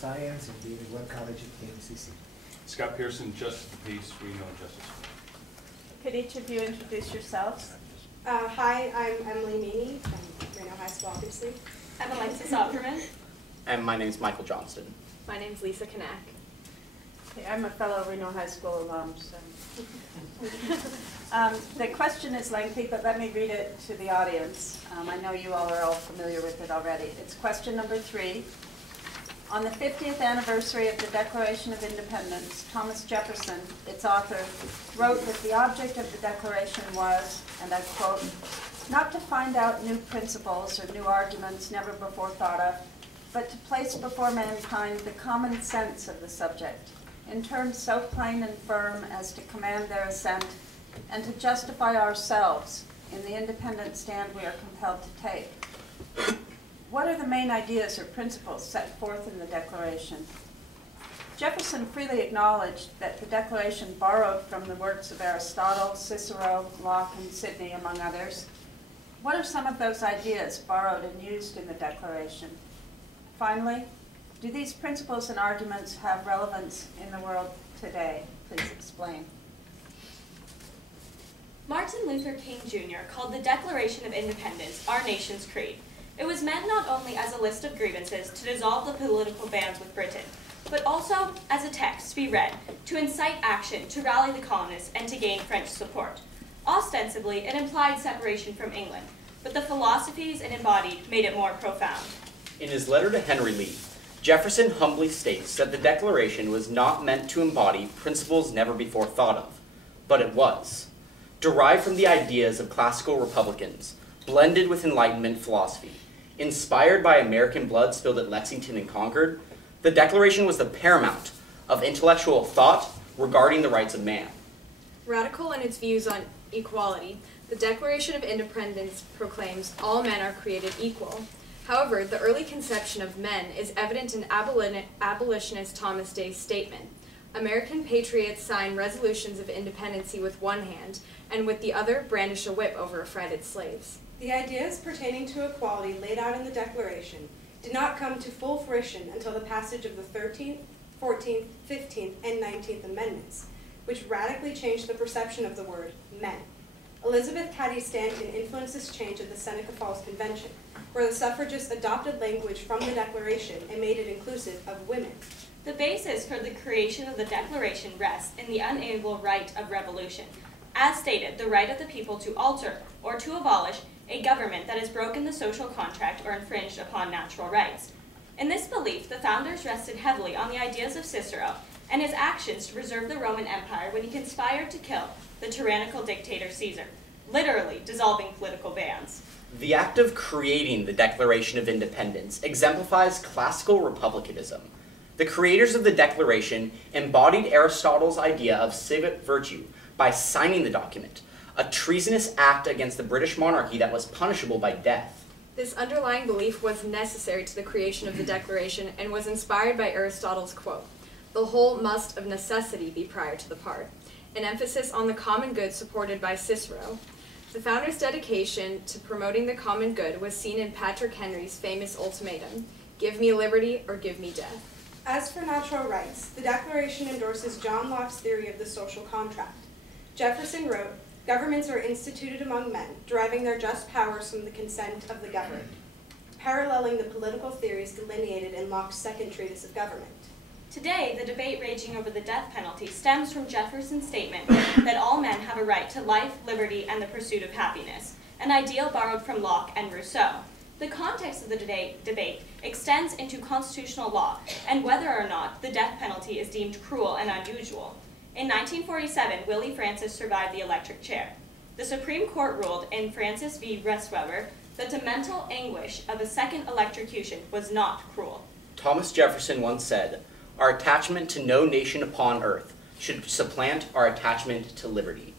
Science and being at Webb College at KMCC. Scott Pearson, Justice of the Peace, Reno Justice School. Could each of you introduce yourselves? Hi, I'm Emily Meany from Reno High School, obviously. I'm Alexis Opperman. And my name's Michael Johnston. My name's Lisa Kanak. Okay, I'm a fellow Reno High School alum, so. The question is lengthy, but let me read it to the audience. I know you all are familiar with it already. It's question number 3. On the 50th anniversary of the Declaration of Independence, Thomas Jefferson, its author, wrote that the object of the Declaration was, and I quote, not to find out new principles or new arguments never before thought of, but to place before mankind the common sense of the subject, in terms so plain and firm as to command their assent, and to justify ourselves in the independent stand we are compelled to take. What are the main ideas or principles set forth in the Declaration? Jefferson freely acknowledged that the Declaration borrowed from the works of Aristotle, Cicero, Locke, and Sidney, among others. What are some of those ideas borrowed and used in the Declaration? Finally, do these principles and arguments have relevance in the world today? Please explain. Martin Luther King Jr. called the Declaration of Independence our nation's creed. It was meant not only as a list of grievances to dissolve the political bands with Britain, but also as a text to be read to incite action to rally the colonists and to gain French support. Ostensibly, it implied separation from England, but the philosophies it embodied made it more profound. In his letter to Henry Lee, Jefferson humbly states that the Declaration was not meant to embody principles never before thought of, but it was. Derived from the ideas of classical republicans, blended with Enlightenment philosophy, inspired by American blood spilled at Lexington and Concord, the Declaration was the paramount of intellectual thought regarding the rights of man. Radical in its views on equality, the Declaration of Independence proclaims all men are created equal. However, the early conception of men is evident in abolitionist Thomas Day's statement. American patriots sign resolutions of independency with one hand, and with the other brandish a whip over affrighted slaves. The ideas pertaining to equality laid out in the Declaration did not come to full fruition until the passage of the 13th, 14th, 15th, and 19th Amendments, which radically changed the perception of the word men. Elizabeth Cady Stanton influenced this change at the Seneca Falls Convention, where the suffragists adopted language from the Declaration and made it inclusive of women. The basis for the creation of the Declaration rests in the unalienable right of revolution. As stated, the right of the people to alter or to abolish a government that has broken the social contract or infringed upon natural rights. In this belief, the founders rested heavily on the ideas of Cicero and his actions to preserve the Roman Empire when he conspired to kill the tyrannical dictator Caesar, literally dissolving political bands. The act of creating the Declaration of Independence exemplifies classical republicanism. The creators of the Declaration embodied Aristotle's idea of civic virtue by signing the document, a treasonous act against the British monarchy that was punishable by death. This underlying belief was necessary to the creation of the Declaration and was inspired by Aristotle's quote, "The whole must of necessity be prior to the part," an emphasis on the common good supported by Cicero. The founders' dedication to promoting the common good was seen in Patrick Henry's famous ultimatum, "Give me liberty or give me death." As for natural rights, the Declaration endorses John Locke's theory of the social contract. Jefferson wrote, "Governments are instituted among men, deriving their just powers from the consent of the governed," paralleling the political theories delineated in Locke's second treatise of government. Today, the debate raging over the death penalty stems from Jefferson's statement that all men have a right to life, liberty, and the pursuit of happiness, an ideal borrowed from Locke and Rousseau. The context of the debate extends into constitutional law and whether or not the death penalty is deemed cruel and unusual. In 1947, Willie Francis survived the electric chair. The Supreme Court ruled in Francis v. Resweber that the mental anguish of a second electrocution was not cruel. Thomas Jefferson once said, "Our attachment to no nation upon earth should supplant our attachment to liberty,"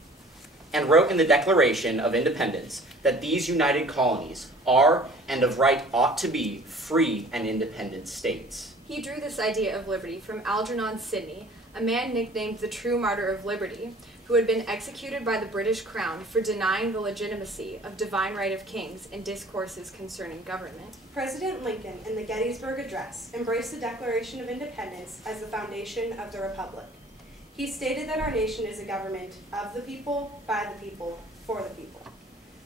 and wrote in the Declaration of Independence that these united colonies are and of right ought to be free and independent states. He drew this idea of liberty from Algernon Sidney, a man nicknamed the True Martyr of Liberty, who had been executed by the British Crown for denying the legitimacy of divine right of kings in discourses concerning government. President Lincoln, in the Gettysburg Address, embraced the Declaration of Independence as the foundation of the Republic. He stated that our nation is a government of the people, by the people, for the people.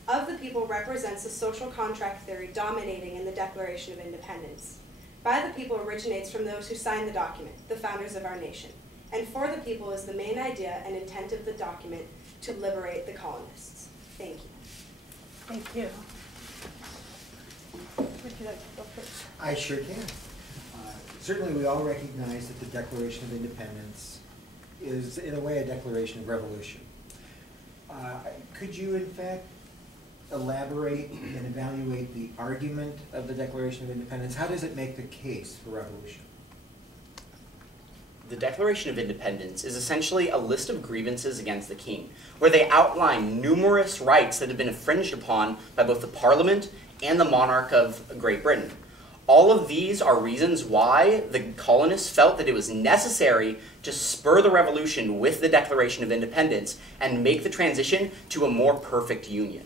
Of the people represents the social contract theory dominating in the Declaration of Independence. By the people originates from those who signed the document, the founders of our nation. And for the people is the main idea and intent of the document to liberate the colonists. Thank you. Thank you. Would you like to go first? I sure can. Certainly, we all recognize that the Declaration of Independence is, in a way, a declaration of revolution. Could you, in fact, elaborate and evaluate the argument of the Declaration of Independence? How does it make the case for revolution? The Declaration of Independence is essentially a list of grievances against the king, where they outline numerous rights that have been infringed upon by both the Parliament and the monarch of Great Britain. All of these are reasons why the colonists felt that it was necessary to spur the revolution with the Declaration of Independence and make the transition to a more perfect union.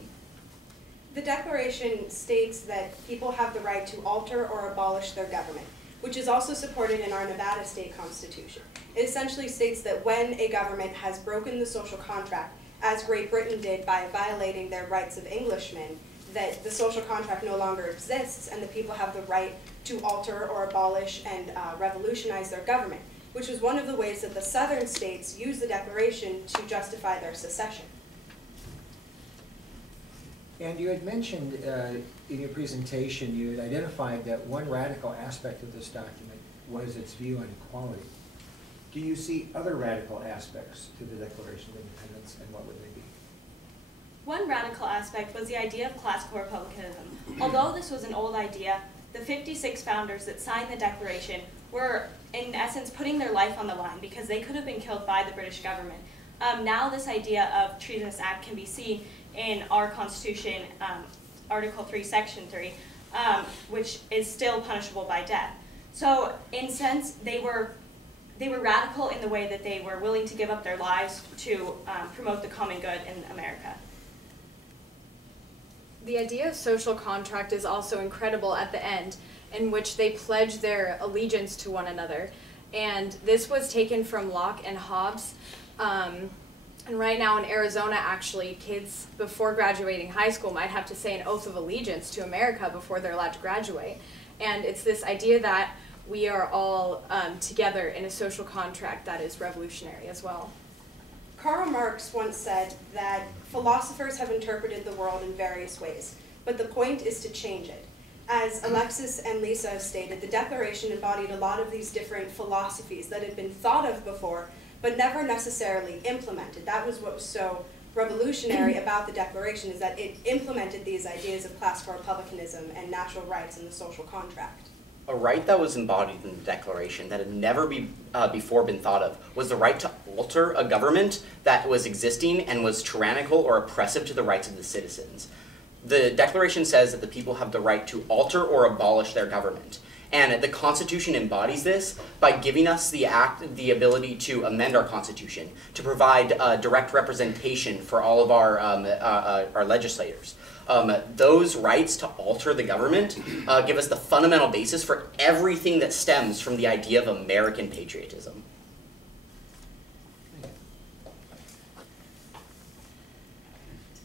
The Declaration states that people have the right to alter or abolish their government, which is also supported in our Nevada state constitution. It essentially states that when a government has broken the social contract, as Great Britain did by violating their rights of Englishmen, that the social contract no longer exists and the people have the right to alter or abolish and revolutionize their government, which was one of the ways that the southern states used the Declaration to justify their secession. And you had mentioned in your presentation, you had identified that one radical aspect of this document was its view on equality. Do you see other radical aspects to the Declaration of Independence, and what would they be? One radical aspect was the idea of classical republicanism. Although this was an old idea, the 56 founders that signed the Declaration were, in essence, putting their life on the line because they could have been killed by the British government. Now this idea of treasonous act can be seen in our Constitution, Article 3, Section 3, which is still punishable by death. So, in a sense, they were radical in the way that they were willing to give up their lives to promote the common good in America. The idea of social contract is also incredible at the end, in which they pledge their allegiance to one another. And this was taken from Locke and Hobbes. And right now in Arizona, actually, kids before graduating high school might have to say an oath of allegiance to America before they're allowed to graduate. And it's this idea that we are all together in a social contract that is revolutionary as well. Karl Marx once said that philosophers have interpreted the world in various ways, but the point is to change it. As Alexis and Lisa have stated, the Declaration embodied a lot of these different philosophies that had been thought of before, but never necessarily implemented. That was what was so revolutionary about the Declaration, is that it implemented these ideas of classical republicanism and natural rights in the social contract. A right that was embodied in the Declaration that had never before been thought of was the right to alter a government that was existing and was tyrannical or oppressive to the rights of the citizens. The Declaration says that the people have the right to alter or abolish their government. And the Constitution embodies this by giving us the ability to amend our Constitution, to provide direct representation for all of our legislators. Those rights to alter the government give us the fundamental basis for everything that stems from the idea of American patriotism.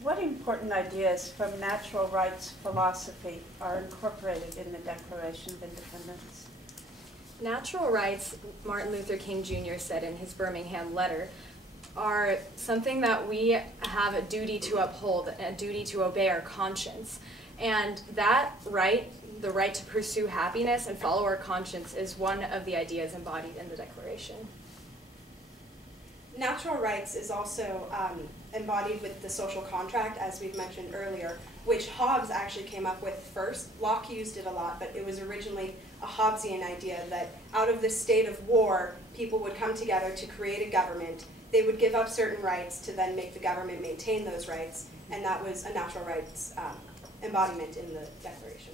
What important ideas from natural rights philosophy are incorporated in the Declaration of Independence? Natural rights, Martin Luther King Jr. said in his Birmingham letter, are something that we have a duty to uphold, a duty to obey our conscience. And that right, the right to pursue happiness and follow our conscience, is one of the ideas embodied in the Declaration. Natural rights is also embodied with the social contract, as we've mentioned earlier, which Hobbes actually came up with first. Locke used it a lot, but it was originally a Hobbesian idea that out of this state of war, people would come together to create a government. They would give up certain rights to then make the government maintain those rights, and that was a natural rights embodiment in the Declaration.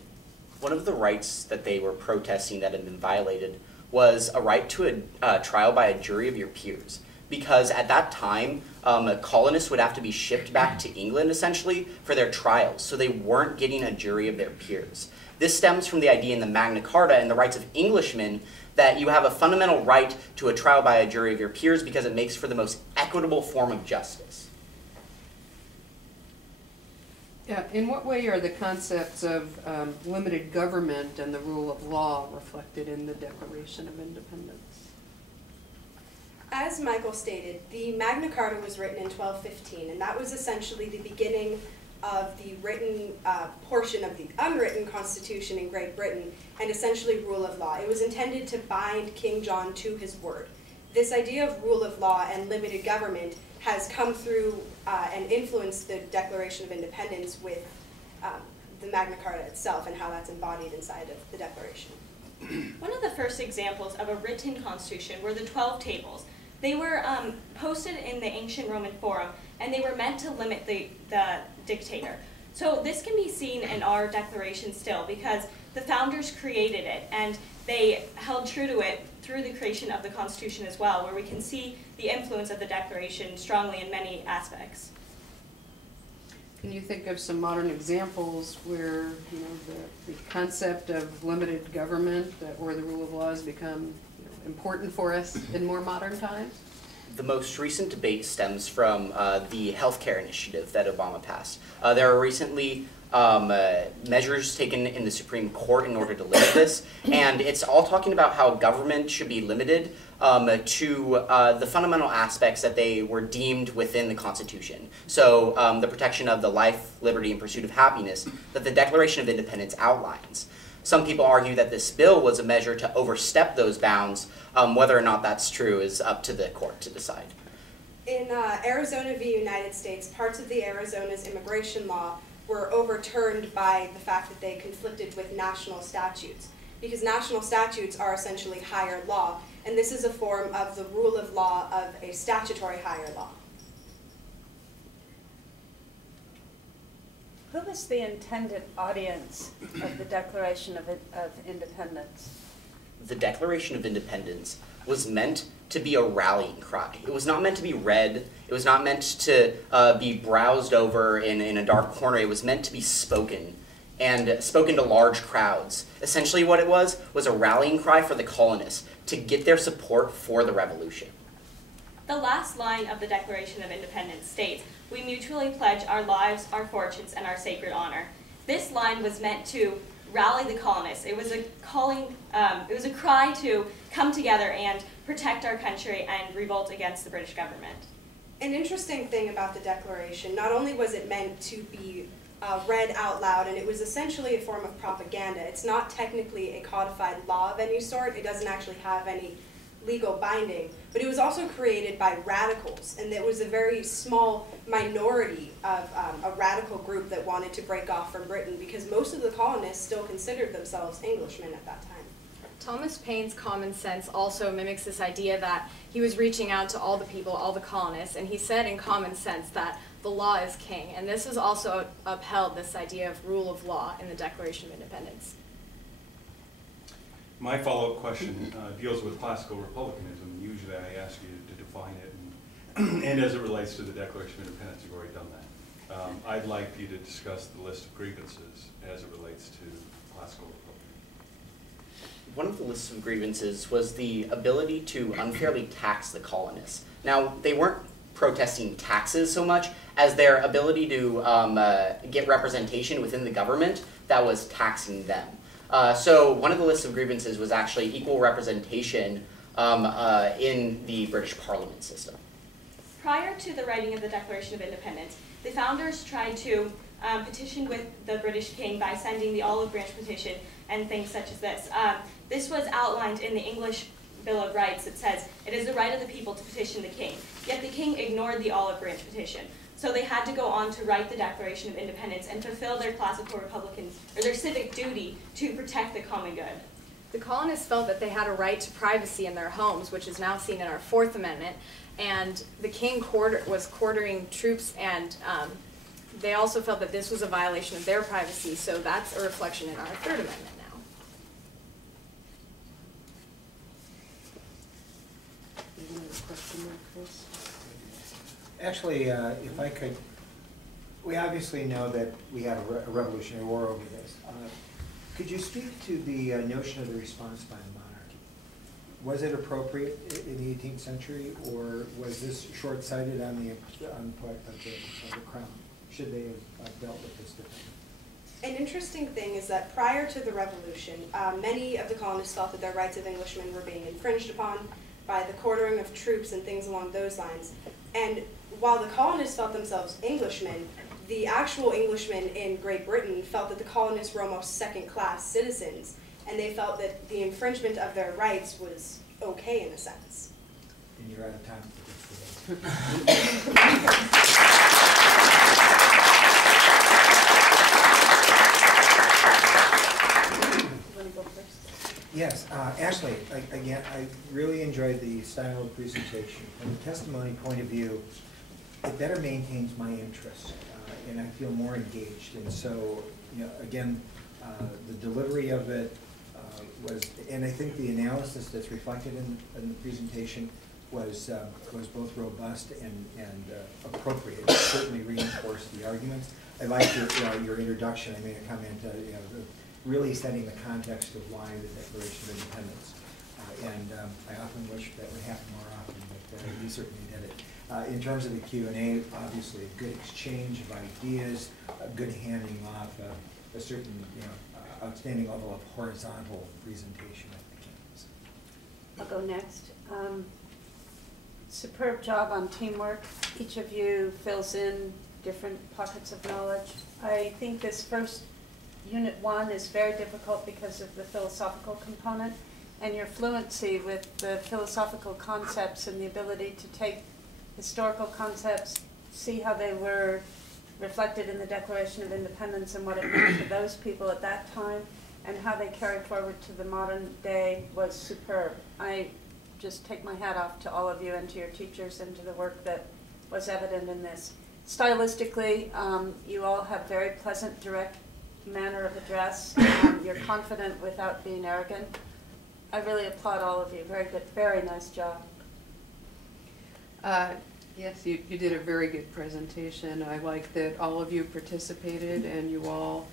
One of the rights that they were protesting that had been violated was a right to a trial by a jury of your peers. Because at that time, colonists would have to be shipped back to England, essentially, for their trials, so they weren't getting a jury of their peers. This stems from the idea in the Magna Carta and the rights of Englishmen that you have a fundamental right to a trial by a jury of your peers because it makes for the most equitable form of justice. Yeah, in what way are the concepts of limited government and the rule of law reflected in the Declaration of Independence? As Michael stated, the Magna Carta was written in 1215, and that was essentially the beginning of the written portion of the unwritten Constitution in Great Britain, and essentially rule of law. It was intended to bind King John to his word. This idea of rule of law and limited government has come through and influenced the Declaration of Independence with the Magna Carta itself and how that's embodied inside of the Declaration. One of the first examples of a written constitution were the 12 tables. They were posted in the ancient Roman Forum, and they were meant to limit the dictator. So this can be seen in our declaration still, because the founders created it, and they held true to it through the creation of the Constitution as well, where we can see the influence of the Declaration strongly in many aspects. Can you think of some modern examples where the concept of limited government or the rule of law has become important for us in more modern times? The most recent debate stems from the healthcare initiative that Obama passed. There are recently measures taken in the Supreme Court in order to limit this, and it's all talking about how government should be limited to the fundamental aspects that they were deemed within the Constitution. So the protection of the life, liberty, and pursuit of happiness that the Declaration of Independence outlines. Some people argue that this bill was a measure to overstep those bounds. Whether or not that's true is up to the court to decide. In Arizona v. United States, parts of the Arizona's immigration law were overturned by the fact that they conflicted with national statutes, because national statutes are essentially higher law, and this is a form of the rule of law of a statutory higher law. Who was the intended audience of the Declaration of Independence? The Declaration of Independence was meant to be a rallying cry. It was not meant to be read. It was not meant to be browsed over in a dark corner. It was meant to be spoken, and spoken to large crowds. Essentially what it was a rallying cry for the colonists to get their support for the revolution. The last line of the Declaration of Independence states, "We mutually pledge our lives, our fortunes, and our sacred honor." This line was meant to rally the colonists. It was a calling, it was a cry to come together and protect our country and revolt against the British government. An interesting thing about the Declaration, not only was it meant to be read out loud, and it was essentially a form of propaganda. It's not technically a codified law of any sort. It doesn't actually have any legal binding, but it was also created by radicals, and it was a very small minority of a radical group that wanted to break off from Britain, because most of the colonists still considered themselves Englishmen at that time. Thomas Paine's Common Sense also mimics this idea that he was reaching out to all the people, all the colonists, and he said in Common Sense that the law is king, and this has also upheld this idea of rule of law in the Declaration of Independence. My follow-up question deals with classical republicanism. Usually I ask you to define it, and as it relates to the Declaration of Independence, you've already done that. I'd like you to discuss the list of grievances as it relates to classical republicanism. One of the lists of grievances was the ability to unfairly tax the colonists. Now, they weren't protesting taxes so much as their ability to get representation within the government that was taxing them. So one of the lists of grievances was actually equal representation in the British Parliament system. Prior to the writing of the Declaration of Independence, the founders tried to petition with the British king by sending the Olive Branch petition and things such as this. This was outlined in the English Bill of Rights that says, "It is the right of the people to petition the king." Yet the king ignored the Olive Branch petition. So they had to go on to write the Declaration of Independence and fulfill their classical republican, or their civic duty to protect the common good. The colonists felt that they had a right to privacy in their homes, which is now seen in our Fourth Amendment, and the king was quartering troops, and they also felt that this was a violation of their privacy, so that's a reflection in our Third Amendment now. question there, Chris? Actually, if I could, we obviously know that we had a revolutionary war over this. Could you speak to the notion of the response by the monarchy? Was it appropriate in the 18th century, or was this short-sighted on the part of the crown? Should they have dealt with this differently? An interesting thing is that prior to the Revolution, many of the colonists felt that their rights of Englishmen were being infringed upon by the quartering of troops and things along those lines. And while the colonists felt themselves Englishmen, the actual Englishmen in Great Britain felt that the colonists were almost second-class citizens, and they felt that the infringement of their rights was okay in a sense. And you're out of time for this. Yes, Ashley, again, I really enjoyed the style of the presentation. From a testimony point of view, it better maintains my interest, and I feel more engaged. And so, you know, again, the delivery of it was, and I think the analysis that's reflected in the presentation was both robust and appropriate. It certainly reinforced the arguments. I liked your introduction. I made a comment, you know, really setting the context of why the Declaration of Independence. I often wish that would happen more often, but you certainly did it. In terms of the Q&A, obviously a good exchange of ideas, a good handing off, a certain, you know, outstanding level of horizontal presentation of the campus. I'll go next. Superb job on teamwork. Each of you fills in different pockets of knowledge. I think this first Unit 1 is very difficult because of the philosophical component, and your fluency with the philosophical concepts and the ability to take historical concepts, see how they were reflected in the Declaration of Independence and what it meant to those people at that time, and how they carried forward to the modern day was superb. I just take my hat off to all of you and to your teachers and to the work that was evident in this. Stylistically, you all have very pleasant, direct manner of address. You're confident without being arrogant. I really applaud all of you. Very good, very nice job. Yes, you did a very good presentation. I like that all of you participated, and you all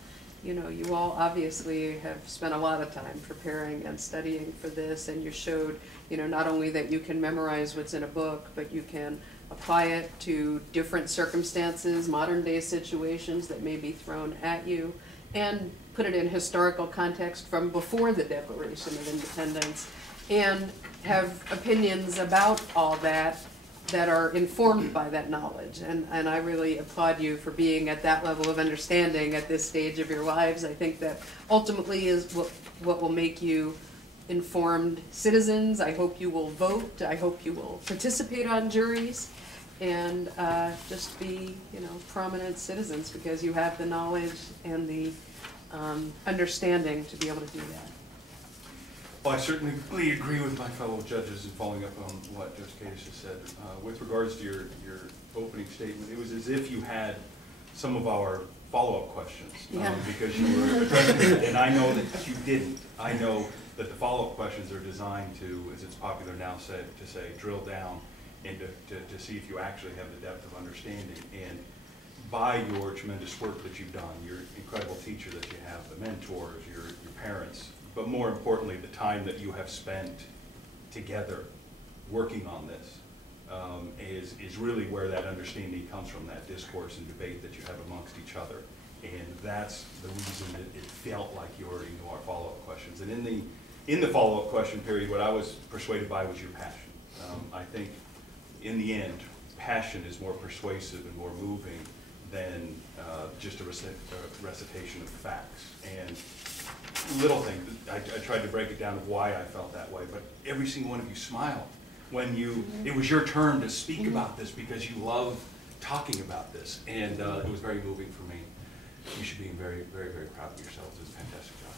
obviously have spent a lot of time preparing and studying for this, and you showed, you know, not only that you can memorize what's in a book, but you can apply it to different circumstances, modern day situations that may be thrown at you, and put it in historical context from before the Declaration of Independence, and have opinions about all that are informed by that knowledge. And I really applaud you for being at that level of understanding at this stage of your lives. I think that ultimately is what will make you informed citizens. I hope you will vote. I hope you will participate on juries, and just be, you know, prominent citizens, because you have the knowledge and the understanding to be able to do that. Well, I certainly agree with my fellow judges in following up on what Judge Kadis has said. With regards to your opening statement, it was as if you had some of our follow-up questions, because you were addressing it, and I know that you didn't. I know that the follow-up questions are designed to, as it's popular now to say, drill down and to see if you actually have the depth of understanding. And by your tremendous work that you've done, your incredible teacher that you have, the mentors, your parents, but more importantly, the time that you have spent together working on this is really where that understanding comes from, that discourse and debate that you have amongst each other. And that's the reason that it felt like you already knew our follow-up questions. And in the follow-up question period, what I was persuaded by was your passion. I think in the end, passion is more persuasive and more moving than just a recitation of facts. And little things, I tried to break it down of why I felt that way, but every single one of you smiled when it was your turn to speak about this, because you love talking about this, and it was very moving for me. You should be very, very, very proud of yourselves. It was a fantastic job.